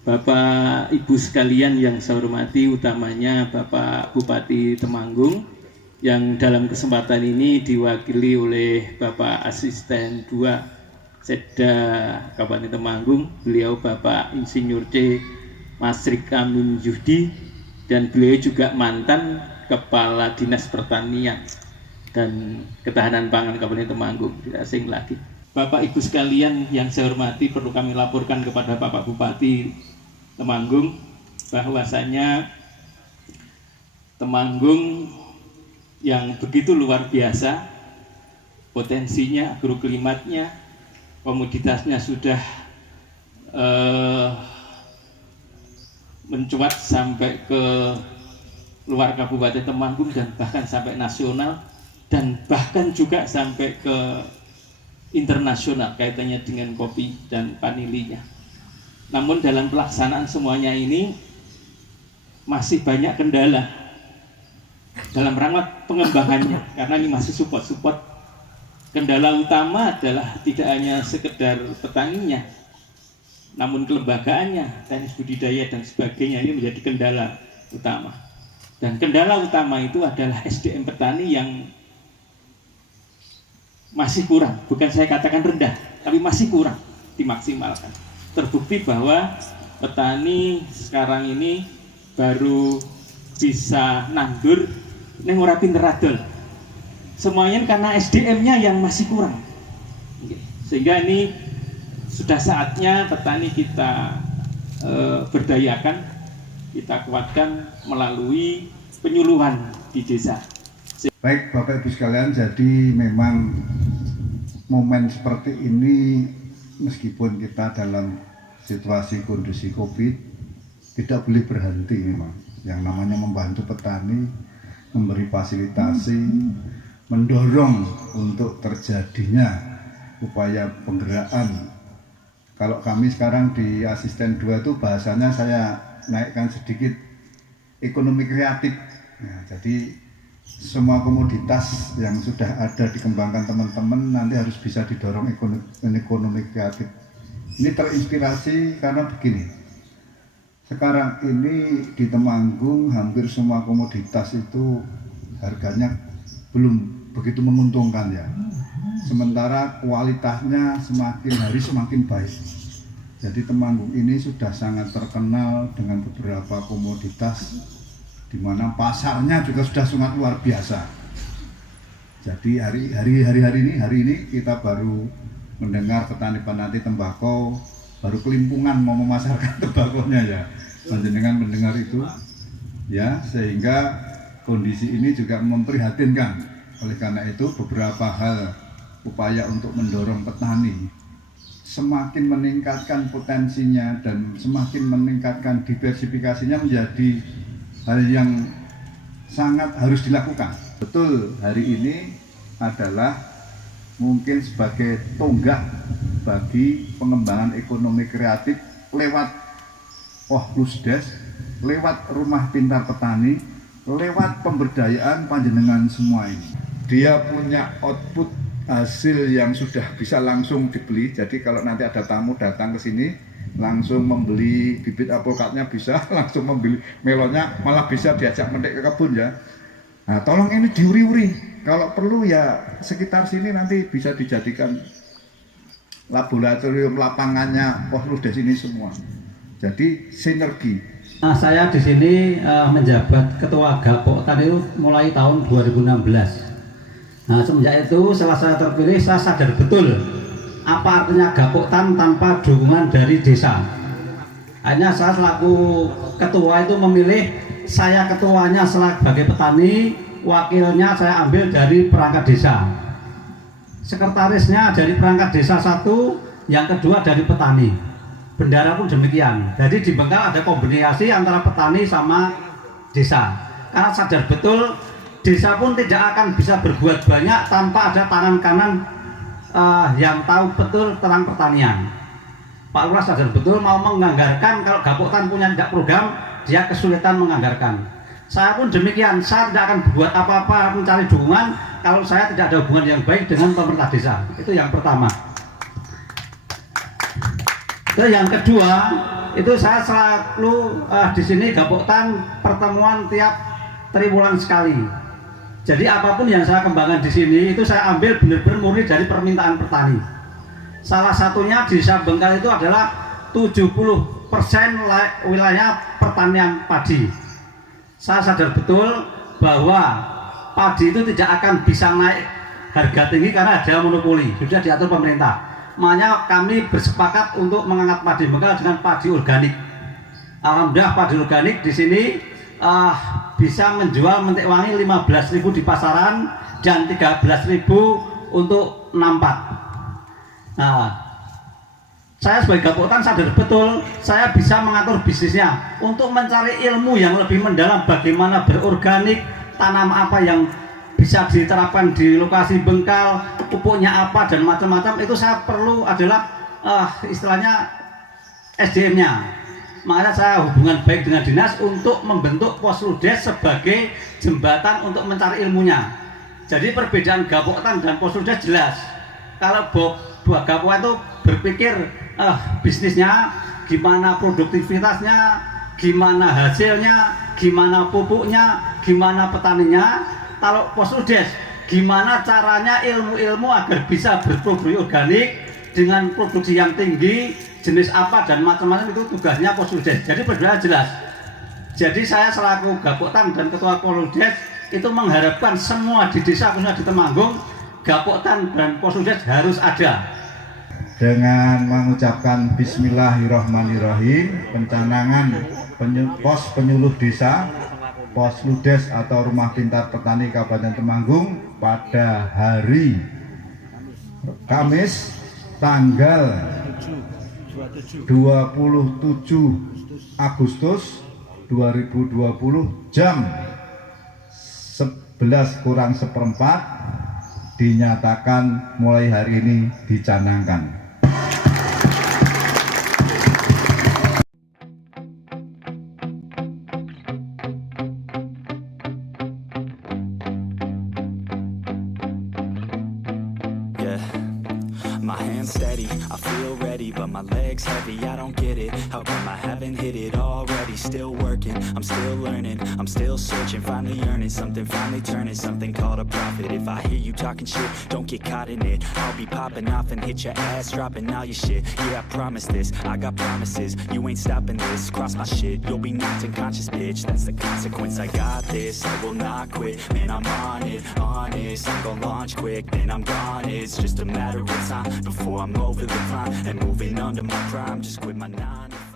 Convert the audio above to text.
Bapak Ibu sekalian yang saya hormati, utamanya Bapak Bupati Temanggung yang dalam kesempatan ini diwakili oleh Bapak Asisten 2 Setda Kabupaten Temanggung, beliau Bapak Insinyur C. Masrik Amin Yudi, dan beliau juga mantan Kepala Dinas Pertanian dan Ketahanan Pangan Kabupaten Temanggung, tidak asing lagi. Bapak Ibu sekalian yang saya hormati, perlu kami laporkan kepada Bapak Bupati Temanggung bahwasanya Temanggung yang begitu luar biasa, potensinya, agroklimatnya, komoditasnya sudah mencuat sampai ke luar Kabupaten Temanggung dan bahkan sampai nasional dan bahkan juga sampai ke internasional kaitannya dengan kopi dan vanilinya. Namun dalam pelaksanaan semuanya ini masih banyak kendala dalam rangka pengembangannya, karena ini masih support. Kendala utama adalah tidak hanya sekedar petaninya, namun kelembagaannya, teknis budidaya dan sebagainya, ini menjadi kendala utama. Dan kendala utama itu adalah SDM petani yang masih kurang, bukan saya katakan rendah, tapi masih kurang dimaksimalkan. Terbukti bahwa petani sekarang ini baru bisa nandur neng ora pinter adol. Semuanya karena SDM-nya yang masih kurang. Sehingga ini sudah saatnya petani kita berdayakan, kita kuatkan melalui penyuluhan di desa. Baik Bapak Ibu sekalian, jadi memang momen seperti ini, meskipun kita dalam situasi kondisi COVID, tidak boleh berhenti memang. Yang namanya membantu petani, memberi fasilitasi, mendorong untuk terjadinya upaya penggerakkan. Kalau kami sekarang di Asisten 2 itu bahasanya saya naikkan sedikit ekonomi kreatif. Nah, jadi semua komoditas yang sudah ada dikembangkan teman-teman nanti harus bisa didorong ekonomi kreatif. Ini terinspirasi karena begini, sekarang ini di Temanggung hampir semua komoditas itu harganya belum begitu menguntungkan ya. Sementara kualitasnya semakin hari semakin baik. Jadi Temanggung ini sudah sangat terkenal dengan beberapa komoditas di mana pasarnya juga sudah sangat luar biasa. Jadi hari ini kita baru mendengar petani tembakau baru kelimpungan mau memasarkan tembakonya ya. Panjenengan mendengar itu ya, sehingga kondisi ini juga memprihatinkan. Oleh karena itu beberapa hal upaya untuk mendorong petani semakin meningkatkan potensinya dan semakin meningkatkan diversifikasinya menjadi hal yang sangat harus dilakukan. Betul, hari ini adalah mungkin sebagai tonggak bagi pengembangan ekonomi kreatif lewat Plusdes, lewat rumah pintar petani, lewat pemberdayaan panjenengan semua ini. Dia punya output hasil yang sudah bisa langsung dibeli. Jadi kalau nanti ada tamu datang ke sini, langsung membeli bibit alpukatnya bisa, langsung membeli melonnya, malah bisa diajak metik ke kebun ya. Nah, tolong ini diuri-uri. Kalau perlu ya sekitar sini nanti bisa dijadikan laboratorium lapangannya Plusdes ini semua. Jadi sinergi. Saya di sini menjabat Ketua Gapoktan itu mulai tahun 2016. Nah, semenjak itu setelah saya terpilih, saya sadar betul apa artinya Gapoktan tanpa dukungan dari desa. Akhirnya saya selaku ketua itu memilih saya ketuanya sebagai petani, wakilnya saya ambil dari perangkat desa, sekretarisnya dari perangkat desa 1, yang kedua dari petani, bendara pun demikian. Jadi di Bengkal ada kombinasi antara petani sama desa, karena sadar betul desa pun tidak akan bisa berbuat banyak tanpa ada tangan kanan yang tahu betul tentang pertanian. Pak Lurah sadar betul mau menganggarkan, kalau Gapoktan punya tidak program, dia kesulitan menganggarkan. Saya pun demikian, saya tidak akan berbuat apa-apa mencari dukungan kalau saya tidak ada hubungan yang baik dengan pemerintah desa. Itu yang pertama. Dan yang kedua, itu saya selalu di sini Gapoktan pertemuan tiap triwulan sekali. Jadi apapun yang saya kembangkan di sini itu saya ambil benar-benar murni dari permintaan petani. Salah satunya di Desa Bengkal itu adalah 70% wilayah pertanian padi. Saya sadar betul bahwa padi itu tidak akan bisa naik harga tinggi karena ada monopoli, sudah diatur pemerintah. Makanya kami bersepakat untuk mengangkat padi Bengkal dengan padi organik. Alhamdulillah padi organik di sini bisa menjual mentik wangi 15.000 di pasaran dan 13.000 untuk nampak. Nah, saya sebagai Gapoktan sadar betul saya bisa mengatur bisnisnya untuk mencari ilmu yang lebih mendalam bagaimana berorganik, tanam apa yang bisa diterapkan di lokasi Bengkal, pupuknya apa dan macam-macam. Itu saya perlu adalah istilahnya SDM-nya. Makanya saya hubungan baik dengan dinas untuk membentuk Posludes sebagai jembatan untuk mencari ilmunya. Jadi perbedaan Gapoktan dan Posludes jelas. Kalau Gapoktan itu berpikir bisnisnya, gimana produktivitasnya, gimana hasilnya, gimana pupuknya, gimana petaninya. Kalau Posludes, gimana caranya ilmu-ilmu agar bisa berproduksi organik dengan produksi yang tinggi, jenis apa dan macam-macam, itu tugasnya Posludes. Jadi berbeda jelas. Jadi saya selaku Gapoktan dan Ketua Posludes itu mengharapkan semua di desa khususnya di Temanggung, Gapoktan dan Posludes harus ada. Dengan mengucapkan Bismillahirrahmanirrahim, pencanangan pos penyuluh desa Posludes atau Rumah Pintar Petani Kabupaten Temanggung pada hari Kamis tanggal 27 Agustus 2020 jam 11:04 dinyatakan mulai hari ini dicanangkan. My hands steady, I feel ready, but my legs heavy, I don't get it. How come I haven't hit it already? Still working, I'm still learning, I'm still searching, finally earning something, finally turning something called a profit. If I hear you talking shit, don't get caught in it. I'll be popping off and hit your ass, dropping all your shit. Yeah, I promise this, I got promises, you ain't stopping this. Cross my shit, you'll be knocked unconscious, bitch. That's the consequence, I got this, I will not quit. Man, I'm on it, honest, I'm gonna launch quick, then I'm gone. It's just a matter of time before I'm over the climb and moving under my prime. Just quit my 9 to 5.